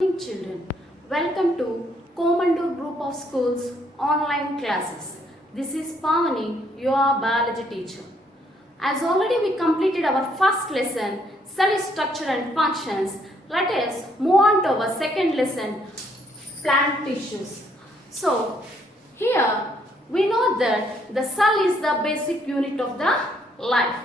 Good evening, children. Welcome to Komandur Group of Schools online classes. This is Pavani, your biology teacher. As already we completed our first lesson, cell structure and functions, let us move on to our second lesson, plant tissues. So, here we know that the cell is the basic unit of the life.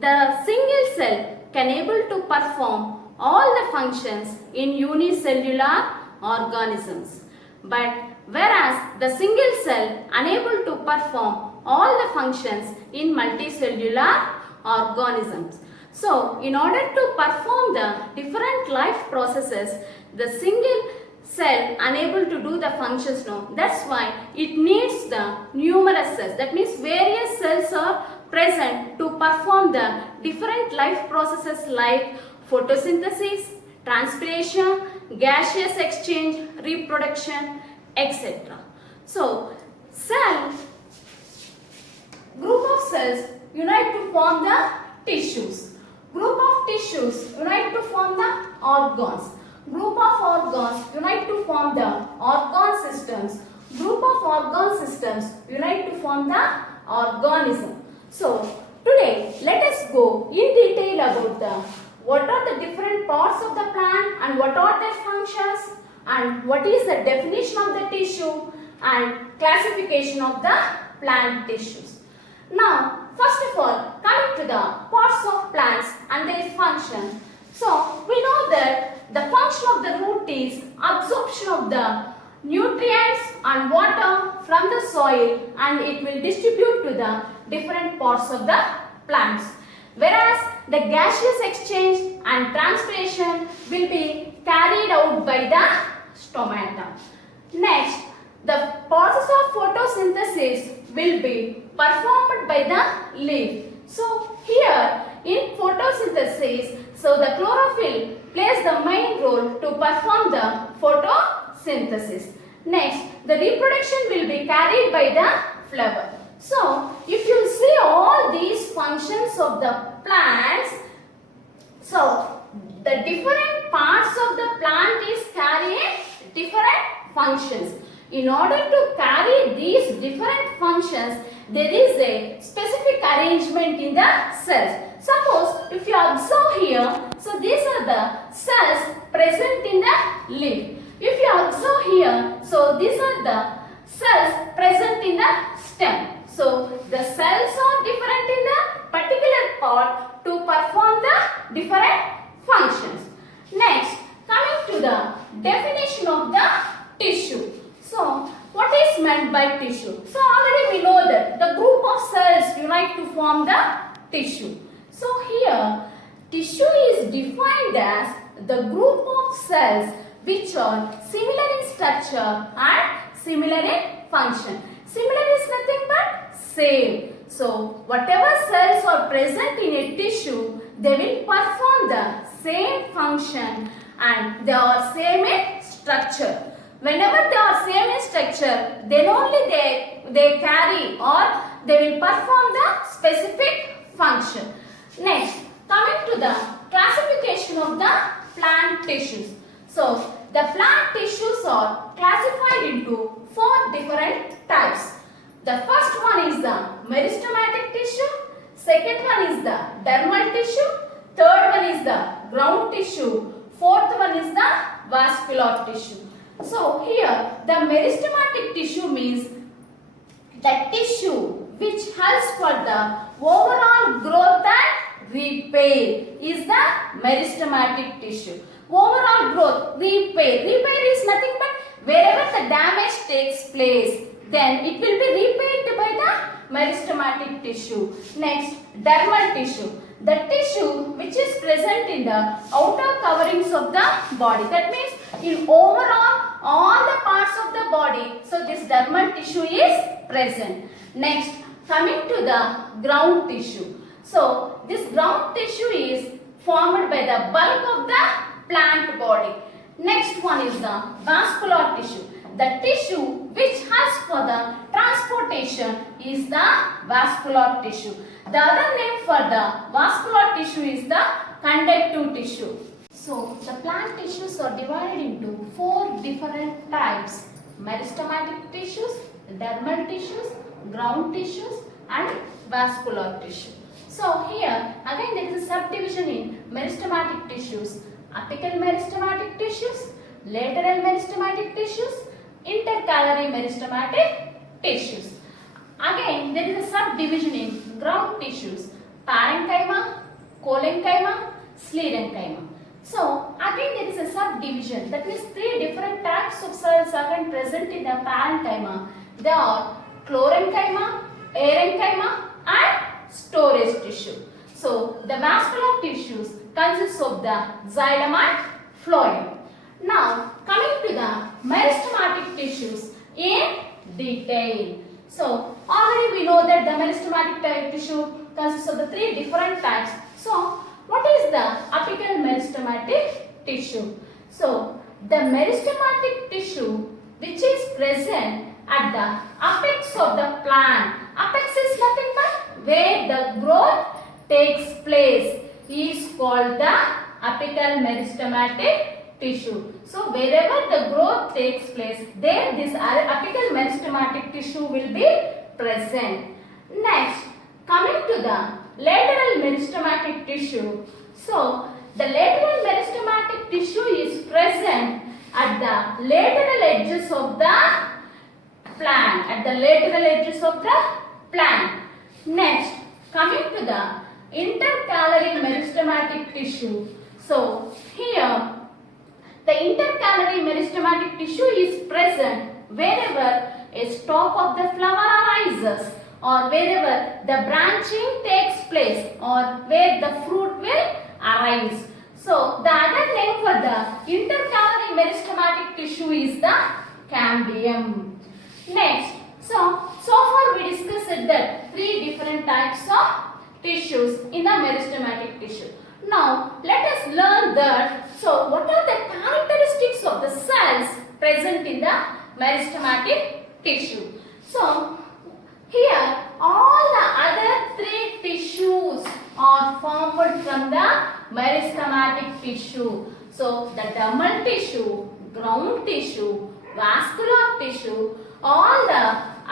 The single cell can able to perform all the functions in unicellular organisms. But whereas the single cell unable to perform all the functions in multicellular organisms. So, in order to perform the different life processes, the single cell unable to do the functions now. That's why it needs the numerous cells. That means various cells are present to perform the different life processes like photosynthesis, transpiration, gaseous exchange, reproduction, etc. So, group of cells unite to form the tissues. Group of tissues unite to form the organs. Group of organs unite to form the organ systems. Group of organ systems unite to form the organism. So, today let us go in detail about what are the different parts of the plant and what are their functions and what is the definition of the tissue and classification of the plant tissues. Now, first of all, coming to the parts of plants and their function. So, we know that the function of the root is absorption of the nutrients and water from the soil, and it will distribute to the different parts of the plants. Whereas the gaseous exchange and transpiration will be carried out by the stomata. Next, the process of photosynthesis will be performed by the leaf. So, here in photosynthesis, so the chlorophyll plays the main role to perform the photosynthesis. Next, the reproduction will be carried by the flower. So, if you see all these functions of the plants, so the different parts of the plant is carrying different functions. In order to carry these different functions, there is a specific arrangement in the cells. Suppose if you observe here, so these are the cells present in the leaf. If you observe here, so these are the cells present in the stem. So, the cells are different in the particular part to perform the different functions. Next, coming to the definition of the tissue. So, what is meant by tissue? So, already we know that the group of cells unite to form the tissue. So, here tissue is defined as the group of cells which are similar in structure and similar in function. Similar is nothing but same. So, whatever cells are present in a tissue, they will perform the same function and they are same in structure. Whenever they are same in structure, then only they carry or they will perform the specific function. Next, coming to the classification of the plant tissues. So, the plant tissues are classified into 4 different types. The first one is the meristematic tissue, second one is the dermal tissue, third one is the ground tissue, fourth one is the vascular tissue. So, here the meristematic tissue means the tissue which helps for the overall growth and repair is the meristematic tissue. Overall growth, repair is nothing but wherever the damage takes place, then it will be repaired by the meristematic tissue. Next, dermal tissue. The tissue which is present in the outer coverings of the body. That means in overall all the parts of the body, so this dermal tissue is present. Next, coming to the ground tissue. So, this ground tissue is formed by the bulk of the plant body. Next one is the vascular tissue. The tissue which has for the transportation is the vascular tissue. The other name for the vascular tissue is the conductive tissue. So the plant tissues are divided into 4 different types: meristematic tissues, dermal tissues, ground tissues and vascular tissue. So here again there is a subdivision in meristematic tissues: apical meristematic tissues, lateral meristematic tissues, intercalary meristematic tissues. Again there is a subdivision in ground tissues: parenchyma, collenchyma, sclerenchyma. So again there is a subdivision, that means 3 different types of cells are present in the parenchyma. They are chlorenchyma, parenchyma and storage tissue. So the vascular tissues consists of the xylem and phloem. Now coming to the meristematic tissues in detail. So already we know that the meristematic tissue consists of the 3 different types. So what is the apical meristematic tissue? So the meristematic tissue which is present at the apex of the plant. Apex is nothing but where the growth takes place is called the apical meristematic tissue. So wherever the growth takes place, there this apical meristematic tissue will be present. Next, coming to the lateral meristematic tissue. So the lateral meristematic tissue is present at the lateral edges of the plant. At the lateral edges of the plant. Next, coming to the intercalary meristematic tissue. So here the intercalary meristematic tissue is present wherever a stalk of the flower arises, or wherever the branching takes place, or where the fruit will arise. So the other name for the intercalary meristematic tissue is the cambium. Next, so far we discussed that 3 different types of tissues in the meristematic tissue. Now let us learn that, so what are the characteristics of the cells present in the meristematic tissue. So here all the other 3 tissues are formed from the meristematic tissue. So the dermal tissue, ground tissue, vascular tissue, all the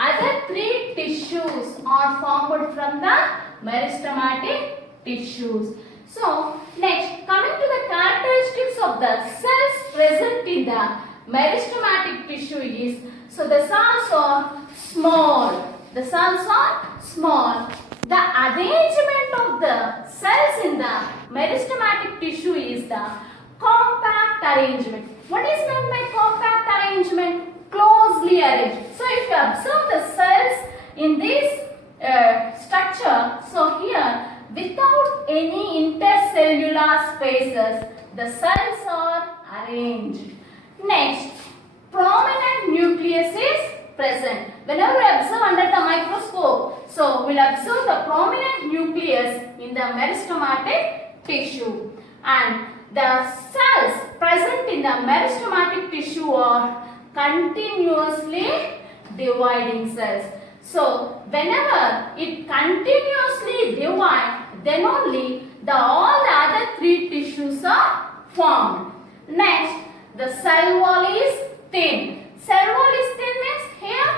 other 3 tissues are formed from the meristematic tissues. So next, coming to the characteristics of the cells present in the meristematic tissue is, so the cells are small. The cells are small. The arrangement of the cells in the meristematic tissue is the compact arrangement. What is meant by compact arrangement? Closely arranged. So if you observe the cells in this structure, so here without any intercellular spaces, the cells are arranged. Next, prominent nucleus is present. Whenever we observe under the microscope, so we will observe the prominent nucleus in the meristematic tissue, and the cells present in the meristematic tissue are continuously dividing cells. So whenever it continuously divides, then only all the other 3 tissues are formed. Next, the cell wall is thin. Cell wall is thin means here,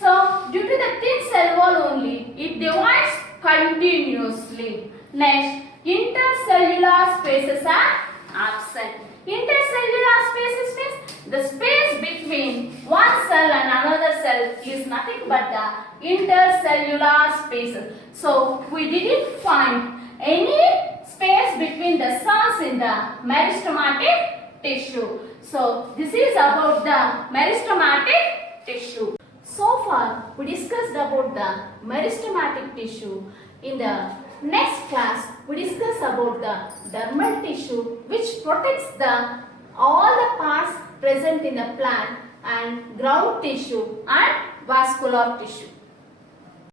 so due to the thin cell wall only, it divides continuously. Next, intercellular spaces are absent. Intercellular spaces means the space between one cell and another cell is nothing but the intercellular spaces. So we didn't find any space between the cells in the meristematic tissue. So this is about the meristematic tissue. So far we discussed about the meristematic tissue. In the next class we discuss about the dermal tissue, which protects all the parts present in the plant, and ground tissue and vascular tissue.